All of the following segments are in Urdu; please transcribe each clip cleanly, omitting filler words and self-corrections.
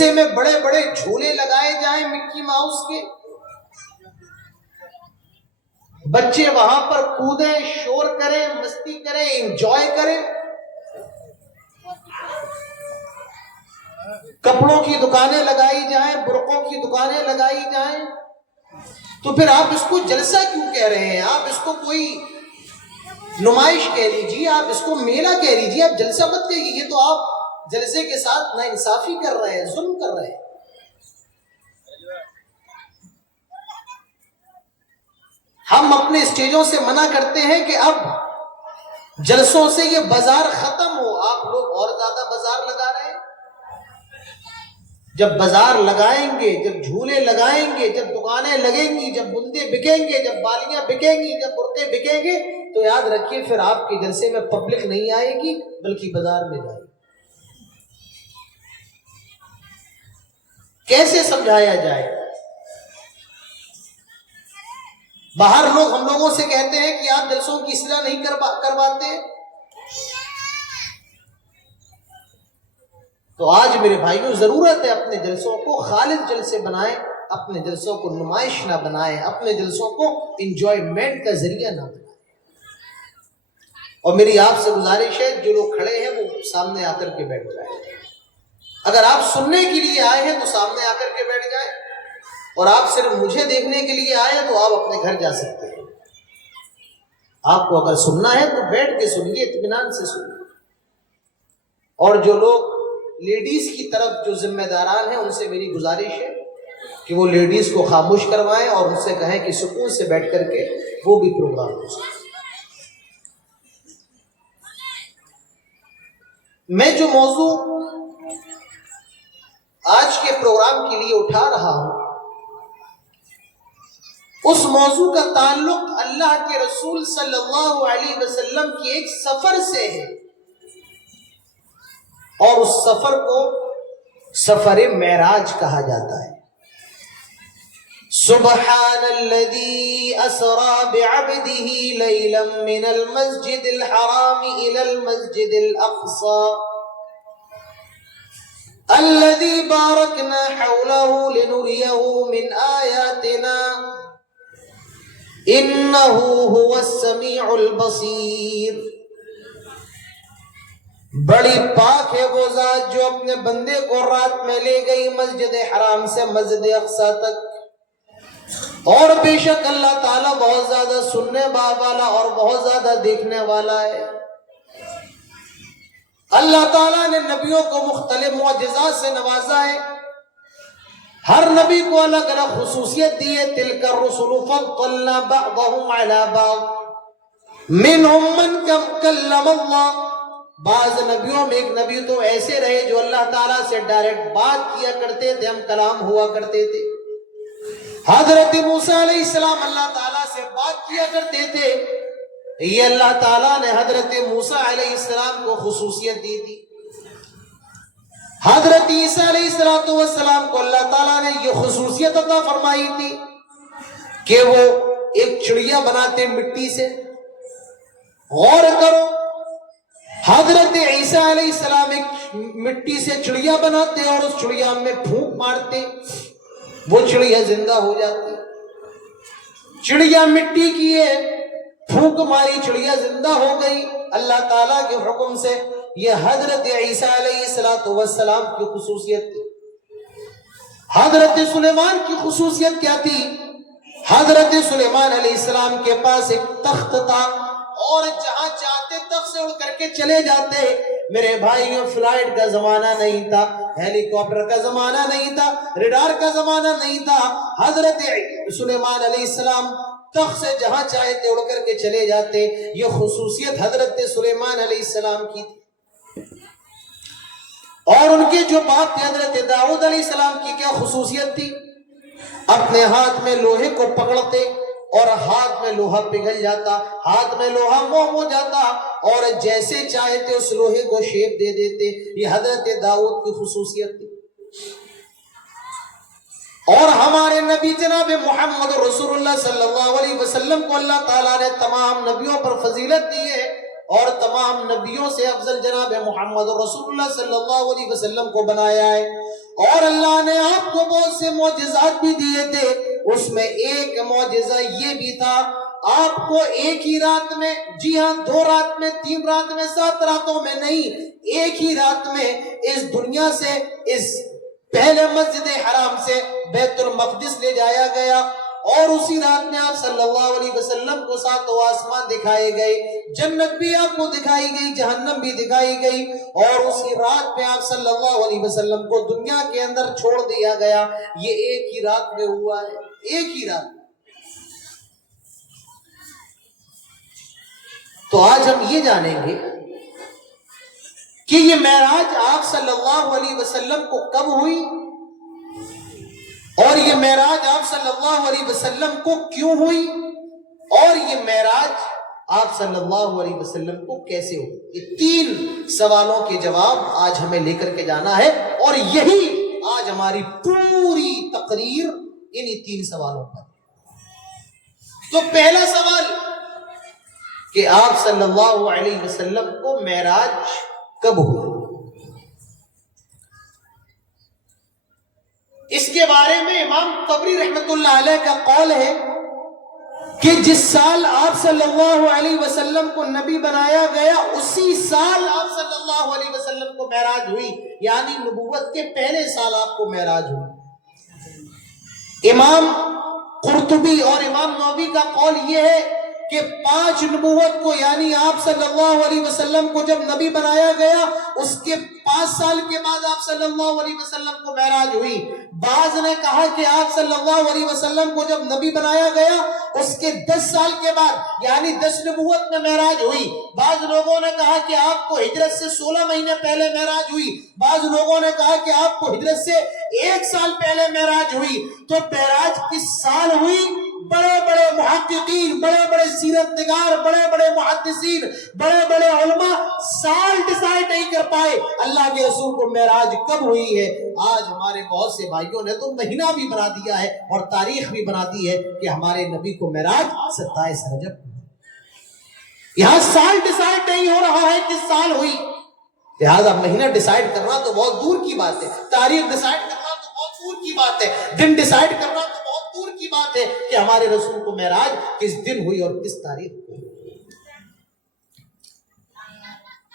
جلسے میں بڑے بڑے جھولے لگائے جائیں مکی ماؤس کے، بچے وہاں پر کودیں، شور کریں، مستی کریں، انجوائے کریں، کپڑوں کی دکانیں لگائی جائیں، برقعوں کی دکانیں لگائی جائیں، تو پھر آپ اس کو جلسہ کیوں کہہ رہے ہیں؟ آپ اس کو کوئی نمائش کہہ لیجیے، آپ اس کو میلہ کہہ لیجیے، آپ جلسہ مت کہیے۔ یہ تو آپ جلسے کے ساتھ ناانصافی کر رہے ہیں، ظلم کر رہے ہیں۔ ہم اپنے اسٹیجوں سے منع کرتے ہیں کہ اب جلسوں سے یہ بازار ختم ہو، آپ لوگ اور زیادہ بازار لگا رہے ہیں۔ جب بازار لگائیں گے، جب جھولے لگائیں گے، جب دکانیں لگیں گی، جب بندے بکیں گے، جب بالیاں بکیں گی، جب برقعے بکیں گے، تو یاد رکھیے پھر آپ کے جلسے میں پبلک نہیں آئے گی بلکہ بازار میں جائے گی۔ کیسے سمجھایا جائے؟ باہر لوگ ہم لوگوں سے کہتے ہیں کہ آپ جلسوں کی اصلاح نہیں کرواتے، تو آج میرے بھائیوں ضرورت ہے اپنے جلسوں کو خالص جلسے بنائیں، اپنے جلسوں کو نمائش نہ بنائیں، اپنے جلسوں کو انجوائمنٹ کا ذریعہ نہ بنائیں۔ اور میری آپ سے گزارش ہے، جو لوگ کھڑے ہیں وہ سامنے آ کر کے بیٹھ جائیں۔ اگر آپ سننے کے لیے آئے ہیں تو سامنے آ کر کے بیٹھ جائیں، اور آپ صرف مجھے دیکھنے کے لیے آئے ہیں تو آپ اپنے گھر جا سکتے ہیں۔ آپ کو اگر سننا ہے تو بیٹھ کے سنیے، اطمینان سے سنیے۔ اور جو لوگ لیڈیز کی طرف جو ذمہ داران ہیں ان سے میری گزارش ہے کہ وہ لیڈیز کو خاموش کروائیں اور ان سے کہیں کہ سکون سے بیٹھ کر کے وہ بھی پروگرام ہو سکے۔ میں جو موضوع آج کے پروگرام کے لیے اٹھا رہا ہوں، اس موضوع کا تعلق اللہ کے رسول صلی اللہ علیہ وسلم کے ایک سفر سے ہے، اور اس سفر کو سفر معراج کہا جاتا ہے۔ سبحان الذي اسرى بعبده ليلا من المسجد الحرام الى المسجد الاقصى الذي باركنا حوله لنريه من آياتنا انه هو السميع البصير۔ بڑی پاک ہے وہ ذات جو اپنے بندے کو رات میں لے گئی مسجد حرام سے مسجد اقصی تک، اور بے شک اللہ تعالیٰ بہت زیادہ سننے والا اور بہت زیادہ دیکھنے والا ہے۔ اللہ تعالیٰ نے نبیوں کو مختلف معجزات سے نوازا ہے، ہر نبی کو الگ الگ خصوصیت دی ہے۔ تلک الرسل فضلنا بعضهم على بعض منهم من کلم اللہ۔ بعض نبیوں میں ایک نبی تو ایسے رہے جو اللہ تعالیٰ سے ڈائریکٹ بات کیا کرتے تھے، ہم کلام ہوا کرتے تھے۔ حضرت موسیٰ علیہ السلام اللہ تعالیٰ سے بات کیا کرتے تھے، یہ اللہ تعالیٰ نے حضرت موسیٰ علیہ السلام کو خصوصیت دی تھی۔ حضرت عیسیٰ علیہ السلام کو اللہ تعالیٰ نے یہ خصوصیت عطا فرمائی تھی کہ وہ ایک چڑیا بناتے مٹی سے۔ غور کرو، حضرت عیسیٰ علیہ السلام ایک مٹی سے چڑیا بناتے اور اس چڑیا میں پھونک مارتے، وہ چڑیا زندہ ہو جاتی۔ چڑیا مٹی کی ہے، پھونک ماری، چڑیا زندہ ہو گئی اللہ تعالیٰ کے حکم سے۔ یہ حضرت عیسیٰ علیہ السلام کی خصوصیت تھی۔ حضرت سلیمان کی خصوصیت کیا تھی؟ حضرت سلیمان علیہ السلام کے پاس ایک تخت تھا، اور جہاں چاہتے تخت سے اڑ کر کے چلے جاتے۔ میرے بھائیوں، فلائٹ کا زمانہ نہیں تھا، ہیلی کاپٹر کا زمانہ نہیں تھا، ریڈار کا زمانہ نہیں تھا۔ حضرت سلیمان علیہ السلام تخت سے جہاں چاہتے اڑ کر کے چلے جاتے۔ یہ خصوصیت حضرت سلیمان علیہ السلام کی تھی۔ اور ان کے جو باپ تھے حضرت داؤد علیہ السلام کی کیا خصوصیت تھی؟ اپنے ہاتھ میں لوہے کو پکڑتے اور ہاتھ میں لوہا پگھل جاتا، ہاتھ میں لوہا موم ہو جاتا، اور جیسے چاہتے اس لوہے کو شیپ دے دیتے۔ یہ حضرت داؤد کی خصوصیت تھی۔ اور ہمارے نبی جناب محمد رسول اللہ صلی اللہ علیہ وسلم کو اللہ تعالیٰ نے تمام نبیوں پر فضیلت دی ہے، اور تمام نبیوں سے افضل جناب محمد رسول اللہ صلی اللہ علیہ وسلم کو بنایا ہے۔ اور اللہ کو بہت سے معجزات بھی دیے تھے، اس میں ایک معجزہ یہ بھی تھا، آپ کو ایک ہی رات میں، جی ہاں 2 رات میں، 3 رات میں، 7 راتوں میں نہیں، ایک ہی رات میں اس دنیا سے، اس پہلے مسجد حرام سے بیت المقدس لے جایا گیا، اور اسی رات میں آپ صلی اللہ علیہ وسلم کو 7 آسمان دکھائے گئے، جنت بھی آپ کو دکھائی گئی، جہنم بھی دکھائی گئی، اور اسی رات میں آپ صلی اللہ علیہ وسلم کو دنیا کے اندر چھوڑ دیا گیا۔ یہ ایک ہی رات میں ہوا ہے، ایک ہی رات۔ تو آج ہم یہ جانیں گے کہ یہ معراج آپ صلی اللہ علیہ وسلم کو کب ہوئی، اور یہ معراج آپ صلی اللہ علیہ وسلم کو کیوں ہوئی، اور یہ معراج آپ صلی اللہ علیہ وسلم کو کیسے ہوئی۔ یہ 3 سوالوں کے جواب آج ہمیں لے کر کے جانا ہے، اور یہی آج ہماری پوری تقریر انہی 3 سوالوں پر۔ تو پہلا سوال کہ آپ صلی اللہ علیہ وسلم کو معراج کب ہوئی، اس کے بارے میں امام طبری رحمت اللہ علیہ کا قول ہے کہ جس سال آپ صلی اللہ علیہ وسلم کو نبی بنایا گیا، اسی سال آپ صلی اللہ علیہ وسلم کو معراج ہوئی، یعنی نبوت کے پہلے سال آپ کو معراج ہوئی۔ امام قرطبی اور امام نووی کا قول یہ ہے کہ 5 نبوت کو، یعنی آپ صلی اللہ علیہ وسلم کو جب نبی بنایا گیا، اس کے 5 سال کے بعد آپ صلی اللہ علیہ وسلم کو معراج ہوئی۔ بعض نے کہا کہ آپ صلی اللہ علیہ وسلم کو جب نبی بنایا گیا، اس کے 10 سال کے بعد، یعنی 10 نبوت میں معراج ہوئی۔ بعض لوگوں نے کہا کہ آپ کو ہجرت سے 16 مہینے پہلے معراج ہوئی، بعض لوگوں نے کہا کہ آپ کو ہجرت سے 1 سال پہلے معراج ہوئی۔ تو معراج کس سال ہوئی؟ بڑے بڑے محققین، بڑے بڑے سیرت نگار، بڑے بڑے محدثین، بڑے بڑے علماء سال ڈیسائیڈ نہیں کر پائے اللہ کے رسول کو معراج کب ہوئی ہے۔ آج ہمارے بہت سے بھائیوں نے تو مہینہ بھی بنا دیا ہے اور تاریخ بھی بنا دی ہے کہ ہمارے نبی کو معراج 27 رجب۔ یہاں سال ڈیسائیڈ نہیں ہو رہا ہے کس سال ہوئی، لہذا مہینہ ڈیسائیڈ کرنا تو بہت دور کی بات ہے، تاریخ ڈیسائیڈ کرنا تو بہت دور کی بات ہے، دن ڈیسائیڈ کرنا تو بہت دور کی بات ہے کہ ہمارے رسول کو معراج کس دن ہوئی اور کس تاریخ کو ہوئی۔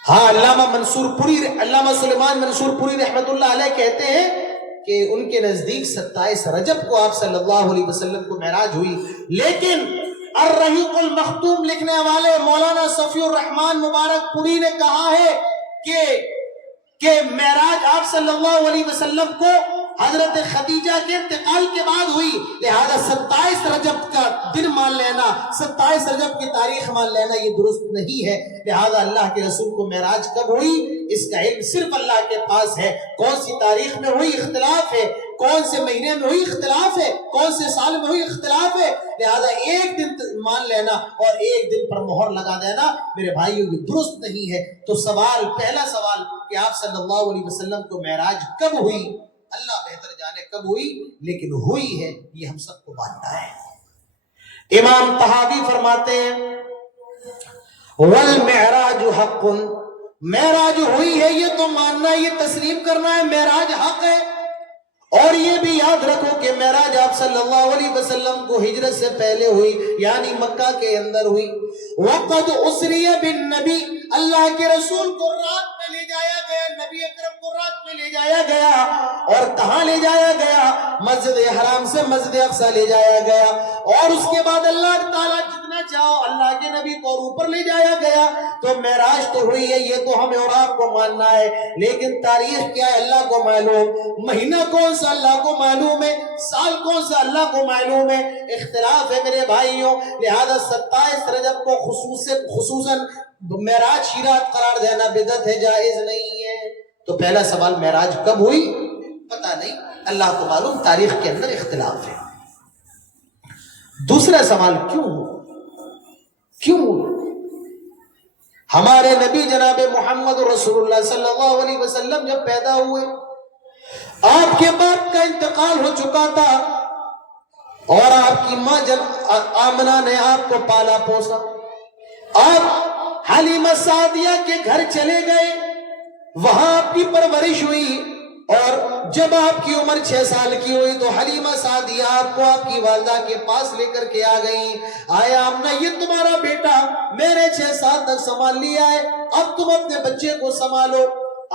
ہاں، علامہ سلیمان منصور پوری رحمت اللہ علیہ کہتے ہیں کہ ان کے نزدیک 27 رجب کو آپ صلی اللہ علیہ وسلم کو معراج ہوئی، لیکن الرحیق المختوم لکھنے والے مولانا صفی الرحمان مبارک پوری نے کہا ہے کہ معراج آپ صلی اللہ علیہ وسلم کو حضرت خدیجہ کے انتقال کے بعد ہوئی، لہذا 27 رجب کا دن مان لینا، 27 رجب کی تاریخ مان لینا یہ درست نہیں ہے۔ لہذا اللہ کے رسول کو معراج کب ہوئی اس کا علم صرف اللہ کے پاس ہے۔ کون سی تاریخ میں ہوئی اختلاف ہے، کون سے مہینے میں ہوئی اختلاف ہے، کون سے سال میں ہوئی اختلاف ہے، لہذا ایک دن مان لینا اور ایک دن پر مہر لگا دینا میرے بھائیوں یہ درست نہیں ہے۔ تو پہلا سوال کہ آپ صلی اللہ علیہ وسلم کو معراج کب ہوئی، اللہ بہتر جانے کب ہوئی، لیکن ہوئی ہے یہ ہم سب کو ماننا ہے۔ امام طحاوی فرماتے ہیں والمعراج حق، معراج ہوئی ہے یہ تو ماننا، یہ تسلیم کرنا ہے معراج حق ہے، اور یہ بھی یاد رکھو کہ معراج آپ صلی اللہ علیہ وسلم کو ہجرت سے پہلے ہوئی، یعنی مکہ کے اندر ہوئی۔ وقد اسری بالنبی، اللہ کے رسول کو رات میں لے جایا گیا، نبی اکرم کو رات میں لے جایا گیا، اور کہاں لے جایا گیا؟ مسجد حرام سے مسجد اقصی لے جایا گیا، اور اس کے بعد اللہ تعالیٰ جتنا چاہو اللہ کے نبی کو اور اوپر لے جایا گیا۔ تو معراج تو ہوئی ہے یہ تو ہمیں اور آپ کو ماننا ہے، لیکن تاریخ کیا ہے اللہ کو معلوم، مہینہ کون سا اللہ کو معلوم ہے، سال کون سا اللہ کو معلوم ہے، اختلاف ہے میرے بھائیوں۔ لہذا 27 رجب کو خصوصاً معراج کی رات قرار دینا بدعت ہے، جائز نہیں ہے۔ تو پہلا سوال معراج کب ہوئی پتہ نہیں، اللہ کو معلوم، تاریخ کے اندر اختلاف ہے۔ دوسرا سوال کیوں ہمارے نبی جناب محمد رسول اللہ صلی اللہ علیہ وسلم جب پیدا ہوئے، آپ کے باپ کا انتقال ہو چکا تھا، اور آپ کی ماں آمنہ نے آپ کو پالا پوسا، آپ حلیمہ سعدیہ کے گھر چلے گئے، وہاں آپ کی پرورش ہوئی، اور جب آپ کی عمر 6 سال کی ہوئی تو حلیمہ سعدیہ آپ کو آپ کی والدہ کے پاس لے کر کے آ گئی. آیا آمنہ یہ تمہارا بیٹا میں نے 6 سال تک سنبھال لیا ہے, اب تم اپنے بچے کو سنبھالو.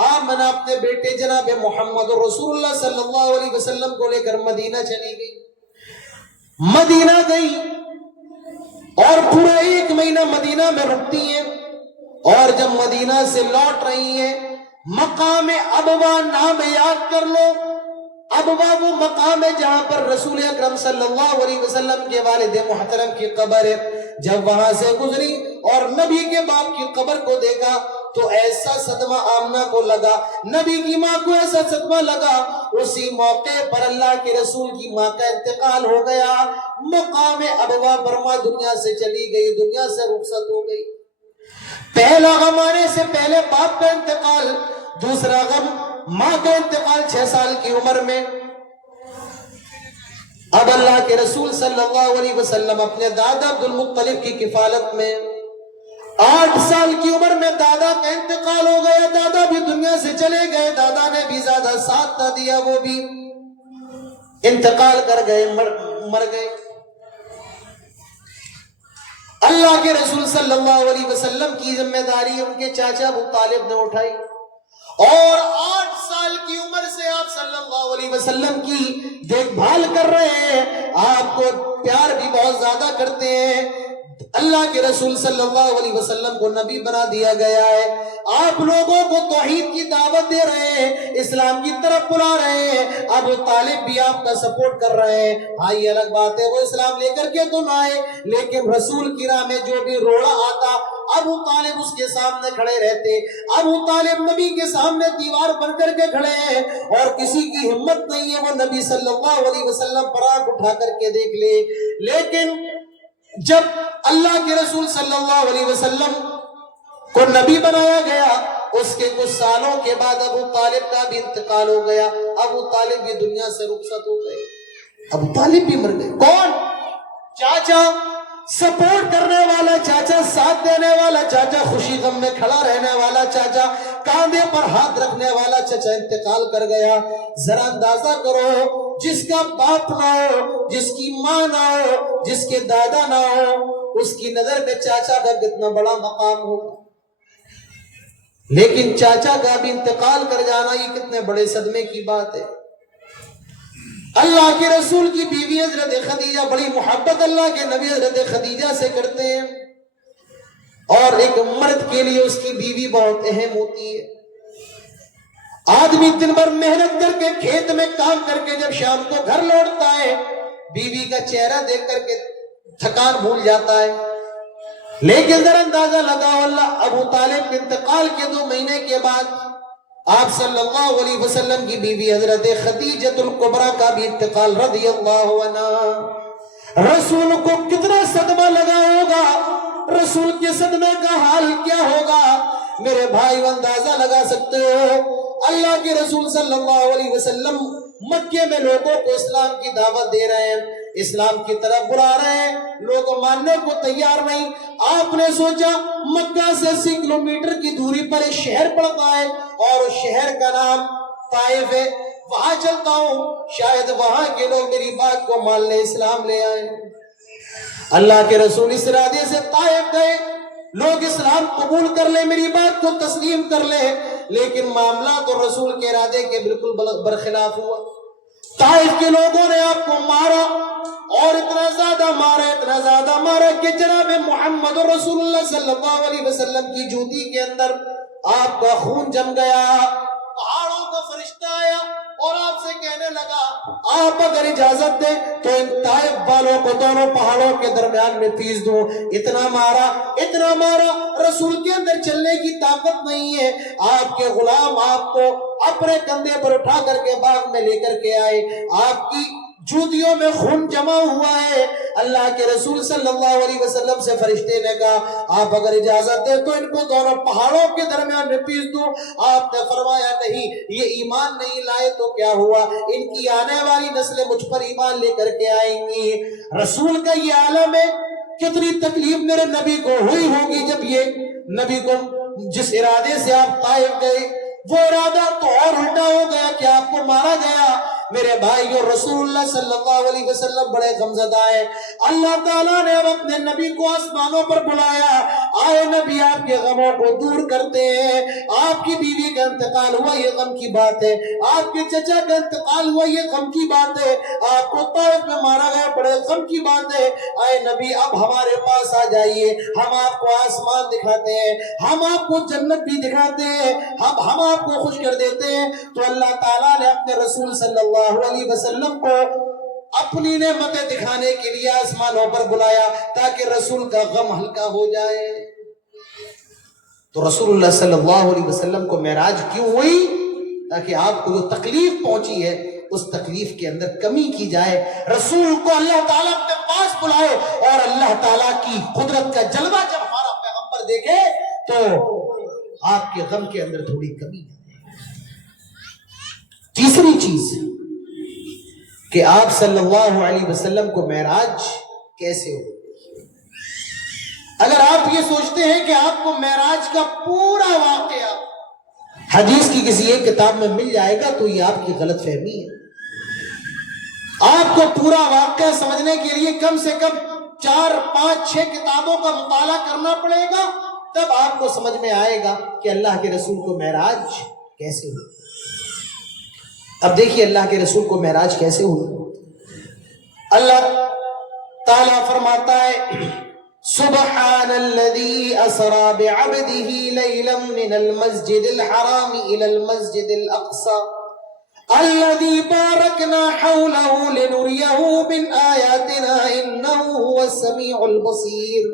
آمنہ اپنے بیٹے جناب محمد رسول اللہ صلی اللہ علیہ وسلم کو لے کر مدینہ چلی گئی. مدینہ گئی اور پورا 1 مہینہ مدینہ میں رکتی ہیں, اور جب مدینہ سے لوٹ رہی ہیں مقام ابوا نام یاد کر لو. ابوا وہ مقام ہے جہاں پر رسول اکرم صلی اللہ علیہ وسلم کے والد محترم کی قبر ہے. جب وہاں سے گزری اور نبی کے باپ کی قبر کو دیکھا تو ایسا صدمہ آمنہ کو لگا, نبی کی ماں کو ایسا صدمہ لگا. اسی موقع پر اللہ کے رسول کی ماں کا انتقال ہو گیا. مقام ابوا برما دنیا سے چلی گئی, دنیا سے رخصت ہو گئی. پہلا غم آنے سے پہلے باپ کا انتقال, دوسرا غم ماں کا انتقال 6 سال کی عمر میں. اب اللہ کے رسول صلی اللہ علیہ وسلم اپنے دادا عبد المطلب کی کفالت میں 8 سال کی عمر میں دادا کا انتقال ہو گیا. دادا بھی دنیا سے چلے گئے, دادا نے بھی زیادہ ساتھ نہ دیا, وہ بھی انتقال کر گئے, مر گئے. اللہ کے رسول صلی اللہ علیہ وسلم کی ذمہ داری ان کے چاچا ابو طالب نے اٹھائی, اور 8 سال کی عمر سے آپ صلی اللہ علیہ وسلم کی دیکھ بھال کر رہے ہیں, آپ کو پیار بھی بہت زیادہ کرتے ہیں. اللہ کے رسول صلی اللہ علیہ وسلم کو نبی بنا دیا گیا ہے, آپ لوگوں کو توحید کی دعوت دے رہے ہیں, اسلام کی طرف بلا رہے ہیں. ابو طالب بھی آپ کا سپورٹ کر رہے ہیں. ہاں یہ الگ بات ہے وہ اسلام لے کر کے تو نہ آئے, لیکن رسول کی راہ میں جو بھی روڑا آتا ابو طالب اس کے سامنے کھڑے رہتے. ابو طالب نبی کے سامنے دیوار بن کر کے کھڑے ہیں, اور کسی کی ہمت نہیں ہے وہ نبی صلی اللہ علیہ وسلم پر آنکھ اٹھا کر کے دیکھ لے. لیکن جب اللہ کے رسول صلی اللہ علیہ وسلم کو نبی بنایا گیا, اس کے کچھ سالوں کے بعد ابو طالب کا بھی انتقال ہو گیا. ابو طالب بھی دنیا سے رخصت ہو گئے, ابو طالب بھی مر گئے. کون؟ چاچا, سپورٹ کرنے والا چاچا, ساتھ دینے والا چاچا, خوشی غم میں کھڑا رہنے والا چاچا, کاندھے پر ہاتھ رکھنے والا چاچا انتقال کر گیا. ذرا اندازہ کرو, جس کا باپ نہ ہو, جس کی ماں نہ ہو, جس کے دادا نہ ہو, اس کی نظر میں چاچا کا کتنا بڑا مقام ہو. لیکن چاچا کا بھی انتقال کر جانا یہ کتنے بڑے صدمے کی بات ہے. اللہ کے رسول کی بیوی حضرت خدیجہ, بڑی محبت اللہ کے نبی حضرت خدیجہ سے کرتے ہیں, اور ایک مرد کے لیے اس کی بیوی بہت اہم ہوتی ہے. آدمی دن بھر محنت کر کے کھیت میں کام کر کے جب شام کو گھر لوٹتا ہے, بیوی کا چہرہ دیکھ کر کے تھکان بھول جاتا ہے. لیکن ذرا اندازہ لگاؤ, اللہ ابو طالب کے انتقال کے 2 مہینے کے بعد آپ صلی اللہ علیہ وسلم کی بیوی حضرت خدیجۃ الکبریٰ کا بھی انتقال رضی اللہ عنہا. رسول کو کتنا صدمہ لگا ہوگا, رسول کے صدمے کا حال کیا ہوگا میرے بھائی اندازہ لگا سکتے ہو. اللہ کے رسول صلی اللہ علیہ وسلم مکے میں لوگوں کو اسلام کی دعوت دے رہے ہیں, اسلام کی طرف بلا رہے ہیں, لوگ ماننے کو تیار نہیں. آپ نے سوچا مکہ سے 80 کلومیٹر کی دوری پر ایک شہر پڑتا ہے, اور اس شہر کا نام طائف ہے, وہاں چلتا ہوں, شاید وہاں کے لوگ میری بات کو مان لے, اسلام لے آئے. اللہ کے رسول اس ارادے سے طائف گئے, لوگ اسلام قبول کر لیں, میری بات کو تسلیم کر لیں. لیکن معاملہ تو رسول کے ارادے کے بالکل برخلاف ہوا. طائف کے لوگوں نے آپ کو مارا, اور اتنا زیادہ مارا کہ جناب محمد رسول اللہ صلی اللہ علیہ وسلم کی جوتی کے اندر آپ کا خون جم گیا. پہاڑوں کا فرشتہ آیا اور آپ سے کہنے لگا آپ اگر اجازت دیں تو ان طائف والوں کو دونوں پہاڑوں کے درمیان میں پیس دوں. اتنا مارا, رسول کے اندر چلنے کی طاقت نہیں ہے. آپ کے غلام آپ کو اپنے کندھے پر اٹھا کر کے باغ میں لے کر کے آئے, آپ کی جوتیوں میں خون جمع ہوا ہے. اللہ کے رسول صلی اللہ علیہ وسلم سے فرشتے نے کہا آپ اگر اجازت دیں تو ان کو دونوں پہاڑوں کے درمیان میں پیس دوں. آپ نے فرمایا نہیں, یہ ایمان نہیں لائے تو کیا ہوا, ان کی آنے والی نسلیں مجھ پر ایمان لے کر کے آئیں گی. رسول کا یہ عالم ہے, کتنی تکلیف میرے نبی کو ہوئی ہوگی جب یہ نبی کو جس ارادے سے آپ طائف گئے, وہ ارادہ تو اور الٹا ہو گیا کہ آپ کو مارا گیا۔ میرے بھائیو، رسول اللہ صلی اللہ علیہ وسلم بڑے غمزدہ ہیں۔ اللہ تعالیٰ نے اب اپنے نبی کو آسمانوں پر بلایا، آئے نبی آپ کے غموں کو دور کرتے ہیں۔ آپ کی بیوی کا انتقال ہوا، یہ غم کی بات ہے۔ آپ کے چچا کا انتقال ہوا، یہ غم کی بات ہے۔ آپ کو طائف میں مارا گیا، بڑے غم کی بات ہے۔ آئے نبی اب ہمارے پاس آ جائیے، ہم آپ کو آسمان دکھاتے ہیں، ہم آپ کو جنت بھی دکھاتے ہیں، ہم آپ کو خوش کر دیتے ہیں۔ تو اللہ تعالیٰ نے اپنے رسول صلی اللہ علیہ وسلم کو اپنی نعمتیں دکھانے کے لیے آسمانوں پر بلایا تاکہ رسول کا غم ہلکا ہو جائے۔ تو رسول اللہ صلی اللہ علیہ وسلم کو معراج کیوں ہوئی؟ تاکہ آپ کو جو تکلیف پہنچی ہے اس تکلیف کے اندر کمی کی جائے، رسول کو اللہ تعالیٰ اپنے پاس بلائے، اور اللہ تعالیٰ کی قدرت کا جلوہ جب ہمارا پیغمبر دیکھے تو آپ کے غم کے اندر تھوڑی کمی ہے۔ تیسری چیز کہ آپ صلی اللہ علیہ وسلم کو معراج کیسے ہو؟ اگر آپ یہ سوچتے ہیں کہ آپ کو معراج کا پورا واقعہ حدیث کی کسی ایک کتاب میں مل جائے گا تو یہ آپ کی غلط فہمی ہے۔ آپ کو پورا واقعہ سمجھنے کے لیے کم سے کم 4، 5، 6 کتابوں کا مطالعہ کرنا پڑے گا، تب آپ کو سمجھ میں آئے گا کہ اللہ کے رسول کو معراج کیسے ہو۔ اب دیکھیے اللہ کے رسول کو معراج کیسے ہوا۔ اللہ تعالیٰ فرماتا ہے سبحان الذي اسرى بعبده ليلا من المسجد الحرام الى المسجد الاقصى الذي باركنا حوله لنريه من آياتنا انه هو السميع البصير۔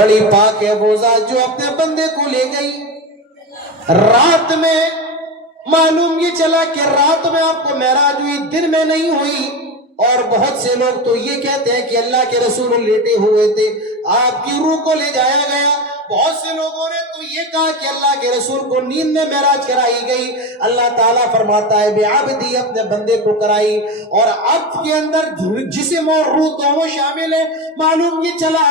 بڑی پاک ہے وہ ذات جو اپنے بندے کو لے گئی رات میں۔ معلوم یہ چلا کہ رات میں آپ کو معراج ہوئی، دن میں نہیں ہوئی۔ اور بہت سے لوگ تو یہ کہتے ہیں کہ اللہ کے رسول لیٹے ہوئے تھے، آپ کی روح کو لے جایا گیا۔ بہت سے لوگوں نے تو یہ کہا کہ اللہ کے رسول کو نیند میں معراج کرائی گئی۔ اللہ تعالیٰ فرماتا ہے بعبدی، اپنے بندے کو کرائی، اور عبد کے اندر جسم اور روح دونوں شامل ہیں۔ معلوم یہ چلا